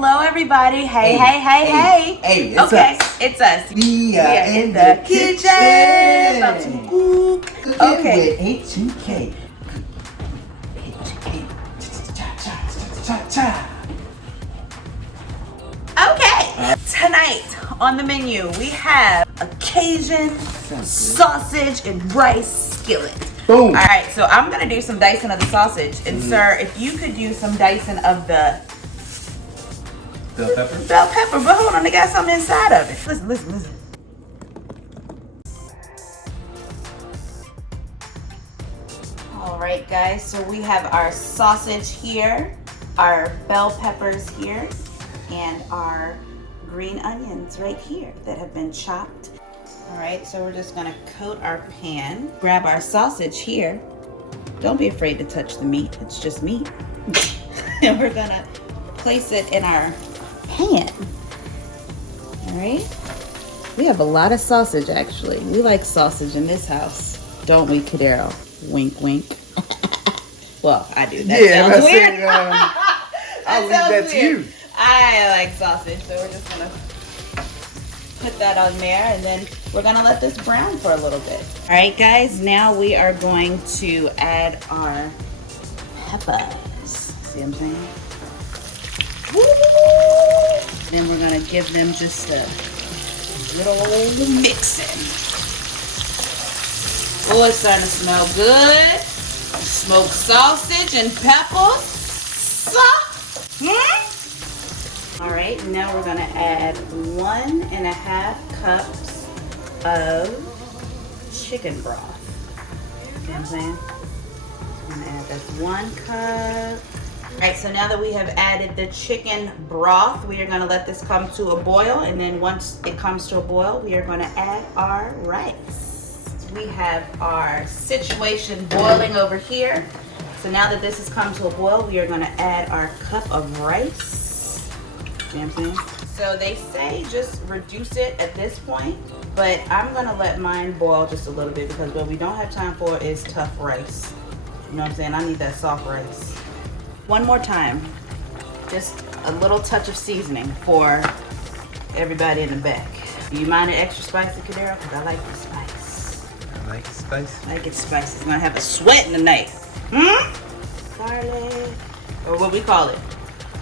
hello everybody. Hey. Hey, it's us. It's us. We are in the kitchen. About to cook. Cooking Okay. with H2K. Okay. Tonight on the menu we have a Cajun sausage and rice skillet. Boom. All right, so I'm gonna do some dicing of the sausage, and sir, if you could do some dicing of the Bell pepper. bell pepper, but hold on, they got something inside of it. Listen. All right, guys, so we have our sausage here, our bell peppers here, and our green onions right here that have been chopped. All right, so we're just gonna coat our pan, grab our sausage here. Don't be afraid to touch the meat, it's just meat. And we're gonna place it in our pan. All right, we have a lot of sausage actually. We like sausage in this house, don't we, Cadero? Wink, wink. Well, I do. That sounds weird. I'll leave that to you. I like sausage, so we're just gonna put that on there, and then we're gonna let this brown for a little bit. All right, guys, now we are going to add our peppers. See what I'm saying? Woo! Then we're gonna give them just a good old mixing. Oh, it's starting to smell good. Smoked sausage and peppers. All right, now we're gonna add 1.5 cups of chicken broth. You know what I'm saying? I'm gonna add that 1 cup. All right, so now that we have added the chicken broth, we are gonna let this come to a boil, and then once it comes to a boil, we are gonna add our rice. We have our situation boiling over here. So now that this has come to a boil, we are gonna add our cup of rice. You know what I'm saying? So they say just reduce it at this point, but I'm gonna let mine boil just a little bit because what we don't have time for is tough rice. You know what I'm saying? I need that soft rice. One more time, just a little touch of seasoning for everybody in the back. Do you mind it extra spicy, Cadero? Because I like the spice. I like it spicy. I like it spicy. It's gonna have a sweat in the night. Garlic, or what we call it.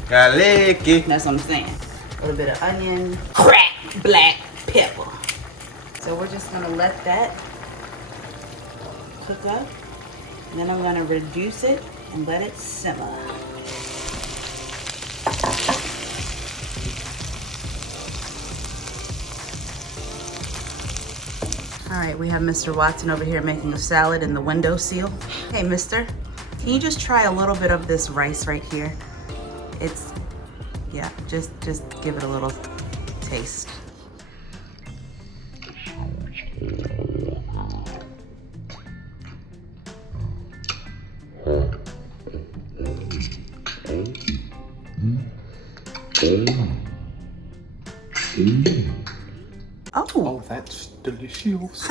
Garlic. That's what I'm saying. A little bit of onion, cracked black pepper. So we're just gonna let that cook up. And then I'm gonna reduce it and let it simmer. All right, we have Mr. Watson over here making a salad in the windowsill. Hey, mister, can you just try a little bit of this rice right here? It's, yeah, just give it a little taste. Oh, Oh, that's delicious.